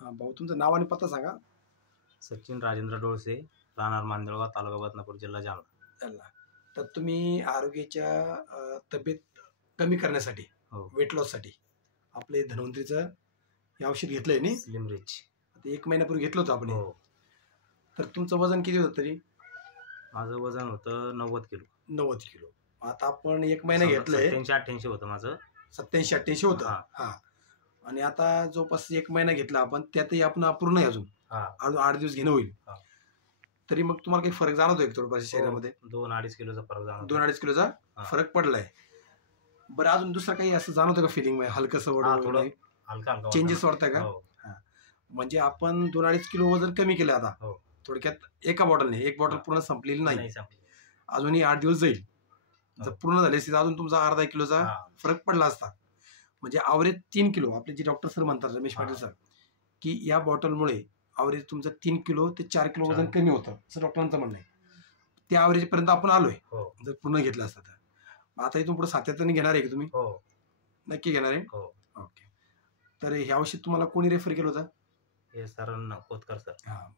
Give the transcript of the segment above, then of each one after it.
भाऊ तुमचं नाव आणि पत्ता सांगा. सचिन राजेंद्र डोळसे, राहणार मांदेळगाव, तालुका बदनापूर, जिल्हा जालना. तर तुम्ही आरोग्याच्या तब्येत कमी करण्यासाठी, वेट लॉससाठी आपले धन्वंतरीचं हे औषध घेतलंय नी, स्लिम रिच. आता 1 महिन्यापूर्वी घेतलं होतं आपण. हो. तर तुमचं वजन किती होतं तरी? माझं वजन होतं 90 किलो. 90 किलो. आता आपण 1 महिना घेतलंय, 87-88 होतं माझं. 87-88 होतं. हा. आणि आता जवळपास 1 महिना घेतला आपण, त्यातही आपण अपूर्ण आहे अजून. अजून 8 दिवस घेणं होईल. तरी मग तुम्हाला काही फरक जाणवतोय का थोडंफार शरीरामध्ये? 2-2.5 किलोचा फरक जाणवतो. 2-2.5 किलोचा फरक पडलाय. बरं, अजून दुसरं काही असं जाणवतं का फिलिंग? हलकंसं थोडं हलका चेंजेस वाटतंय का? म्हणजे आपण 2-2.5 किलो वजन कमी केलं आता थोडक्यात एका बॉटलने. एक बॉटल पूर्ण संपलेली नाही, अजूनही 8 दिवस जाईल. जर पूर्ण झाले असते अजून तुमचा अर्धा किलोचा फरक पडला असता. म्हणजे ॲव्हरेज 3 किलो. आपले जे डॉक्टर सर म्हणतात, रमेश पाटील सर, की या बॉटलमुळे ॲव्हरेज तुमचं 3 किलो ते 4 किलो वजन कमी होतं, असं डॉक्टरांचं म्हणणं आहे. त्या ॲव्हरेजपर्यंत आपण आलोय जर पूर्ण घेतलं असतं तर. आता इथून पुढे सातत्याने घेणार आहे की तुम्ही? नक्की घेणार आहे. ओके. तर हे औषध तुम्हाला कोणी रेफर केलं होतं? हे सरांना, कोतकर सर.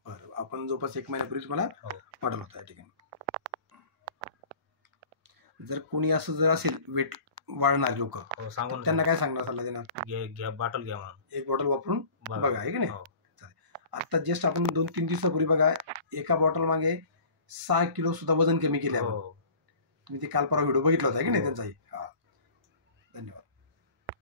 बरं. आपण जवळपास 1 महिन्यापूर्वी तुम्हाला पाठवलं होतं या ठिकाणी. जर कोणी असं जर असेल वेट वाढणारे लोक, त्यांना काय सांगणार, सल्ला देणार? बॉटल घ्या म्हणून. एक बॉटल वापरून बघा, आहे की नाही? आता जस्ट आपण 2-3 दिवसापूर्वी बघा, एका बॉटल मागे 6 किलो सुद्धा वजन कमी केले आपण. तुम्ही ते काल परवा व्हिडिओ बघितला होता की नाही त्यांचाही? धन्यवाद.